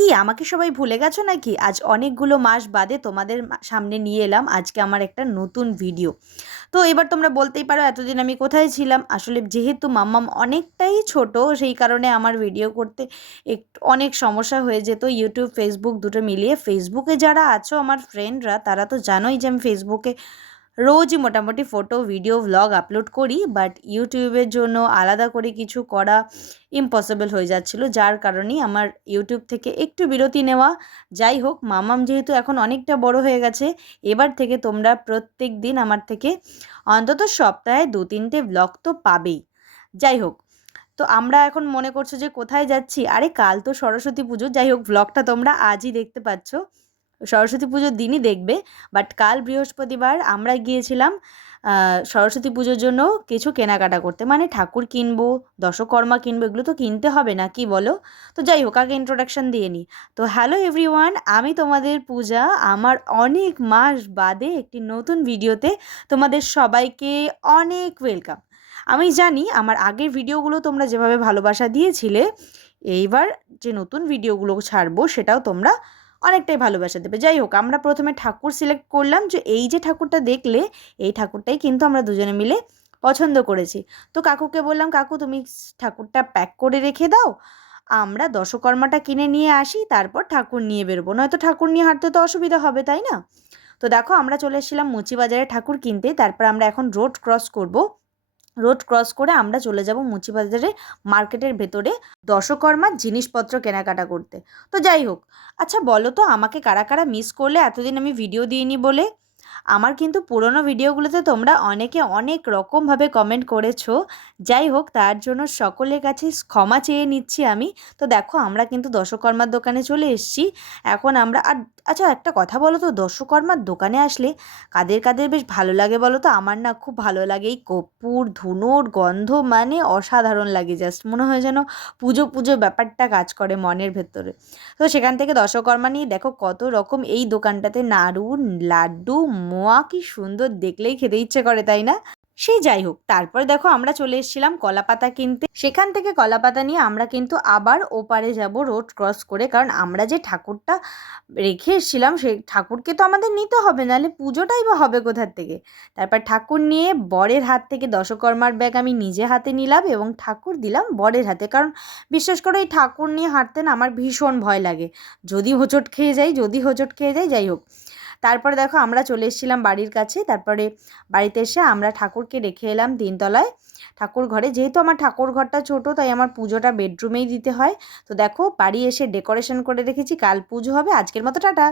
কি আমাকে সবাই ভুলে গেছো নাকি? আজ অনেকগুলো মাস বাদে তোমাদের সামনে নিয়ে এলাম আজকে আমার একটা নতুন ভিডিও। তো এবার তোমরা বলতেই পারো এতদিন আমি কোথায় ছিলাম? আসলে যেহেতু মাম্মাম অনেকটাই ছোট সেই কারণে আমার ভিডিও করতে একটু অনেক সমস্যা হয়ে যেত। ইউটিউব, ফেসবুক দুটো মিলিয়ে। ফেসবুকে যারা আছো আমার ফ্রেন্ডরা তারা তো জানোই যে আমি ফেসবুকে রোজই মোটামুটি ফটো, ভিডিও, ভ্লগ আপলোড করি। বাট ইউটিউবের জন্য আলাদা করে কিছু করা ইম্পসিবল হয়ে যাচ্ছিলো, যার কারণেই আমার ইউটিউব থেকে একটু বিরতি নেওয়া। যাই হোক, মামাম যেহেতু এখন অনেকটা বড় হয়ে গেছে, এবার থেকে তোমরা প্রত্যেক দিন আমার থেকে অন্তত সপ্তাহে 2-3টে ভ্লগ তো পাবেই। যাই হোক, তো আমরা এখন মনে করছো যে কোথায় যাচ্ছি? আরে কাল তো সরস্বতী পুজো। যাই হোক, ভ্লগটা তোমরা আজই দেখতে পাচ্ছ, সরস্বতী পুজোর দিনই দেখবে। বাট কাল বৃহস্পতিবার আমরা গিয়েছিলাম সরস্বতী পুজোর জন্য কিছু কেনাকাটা করতে, মানে ঠাকুর কিনবো, দশকর্মা কিনবো, এগুলো তো কিনতে হবে না কি বলো? তো যাই হোক, আগে ইন্ট্রোডাকশান দিয়ে নিই। তো হ্যালো এভরিওয়ান, আমি তোমাদের পূজা। আমার অনেক মাস বাদে একটি নতুন ভিডিওতে তোমাদের সবাইকে অনেক ওয়েলকাম। আমি জানি আমার আগের ভিডিওগুলো তোমরা যেভাবে ভালোবাসা দিয়েছিলে, এইবার যে নতুন ভিডিওগুলো ছাড়বো সেটাও তোমরা অনেকটাই ভালোবাসা দেবে। যাই হোক, আমরা প্রথমে ঠাকুর সিলেক্ট করলাম, যে এই যে ঠাকুরটা দেখলে এই ঠাকুরটাই কিন্তু আমরা দুজনে মিলে পছন্দ করেছি। তো কাকুকে বললাম, কাকু তুমি ঠাকুরটা প্যাক করে রেখে দাও, আমরা দশকর্মাটা কিনে নিয়ে আসি, তারপর ঠাকুর নিয়ে বেরোবো, নয়তো ঠাকুর নিয়ে হাঁটতে তো অসুবিধা হবে, তাই না? তো দেখো, আমরা চলে এসেছিলাম মুচি বাজারে ঠাকুর কিনতে। তারপর আমরা এখন রোড ক্রস করব। রোড ক্রস করে আমরা চলে যাব মুচিবাজারে মার্কেটের ভেতরে দশকর্মার জিনিসপত্র কেনাকাটা করতে। তো যাই হোক, আচ্ছা বলো তো, আমাকে কারা কারা মিস করলে এতদিন আমি ভিডিও দিইনি বলে? আমার কিন্তু পুরোনো ভিডিওগুলোতে তোমরা অনেকে অনেক রকমভাবে কমেন্ট করেছো। যাই হোক, তার জন্য সকলের কাছে ক্ষমা চেয়ে নিচ্ছি আমি। তো দেখো, আমরা কিন্তু দশকর্মার দোকানে চলে এসেছি। এখন আমরা আর আচ্ছা একটা কথা বলো তো, দশকর্মার দোকানে আসলে কাদের কাদের বেশ ভালো লাগে বলো তো? আমার না খুব ভালো লাগে এই কর্পূর ধুনোর গন্ধ, মানে অসাধারণ লাগে। জাস্ট মনে হয় যেন পুজো পুজো ব্যাপারটা কাজ করে মনের ভেতরে। তো সেখান থেকে দশকর্মা নিয়ে দেখো কত রকম এই দোকানটাতে নাড়ু, লাড্ডু, মোয়া, কি সুন্দর, দেখলেই খেতে ইচ্ছে করে, তাই না? সেই যাই হোক, তারপর দেখো আমরা চলে এসেছিলাম কলাপাতা কিনতে। সেখান থেকে কলাপাতা নিয়ে আমরা কিন্তু আবার ওপারে যাব রোড ক্রস করে, কারণ আমরা যে ঠাকুরটা রেখে এসেছিলাম সেই ঠাকুরকে তো আমাদের নিতে হবে, নাহলে পুজোটাই বা হবে কোথার থেকে। তারপর ঠাকুর নিয়ে বরের হাত থেকে দশকর্মার ব্যাগ আমি নিজে হাতে নিলাম এবং ঠাকুর দিলাম বরের হাতে, কারণ বিশেষ করে এই ঠাকুর নিয়ে হাঁটতে না আমার ভীষণ ভয় লাগে, যদি হোঁচট খেয়ে যাই, যদি হোঁচট খেয়ে যাই। যাই হোক, তারপরে দেখো আমরা চলে এসেছিলাম বাড়ির কাছে। তারপরে বাড়িতে এসে আমরা ঠাকুরকে রেখে এলাম 3 তলায় ঠাকুর ঘরে। যেহেতু আমার ঠাকুর ঘরটা ছোট, তাই আমার পুজোটা বেডরুমেই দিতে হয়। তো দেখো, বাড়ি এসে ডেকোরেশন করে রেখেছি, কাল পুজো হবে। আজকের মতো টাটা।